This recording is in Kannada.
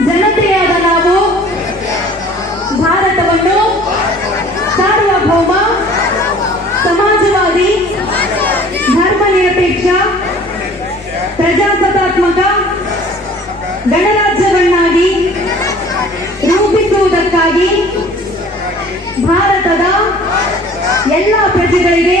ಜನತೆಯಾದ ನಾವು ಭಾರತವನ್ನು ಸಾರ್ವಭೌಮ ಸಮಾಜವಾದಿ ಧರ್ಮನಿರಪೇಕ್ಷ ಪ್ರಜಾಸತ್ತಾತ್ಮಕ ಗಣರಾಜ್ಯವನ್ನಾಗಿ ರೂಪಿಸುವುದಕ್ಕಾಗಿ ಭಾರತದ ಎಲ್ಲ ಪ್ರಜೆಗಳಿಗೆ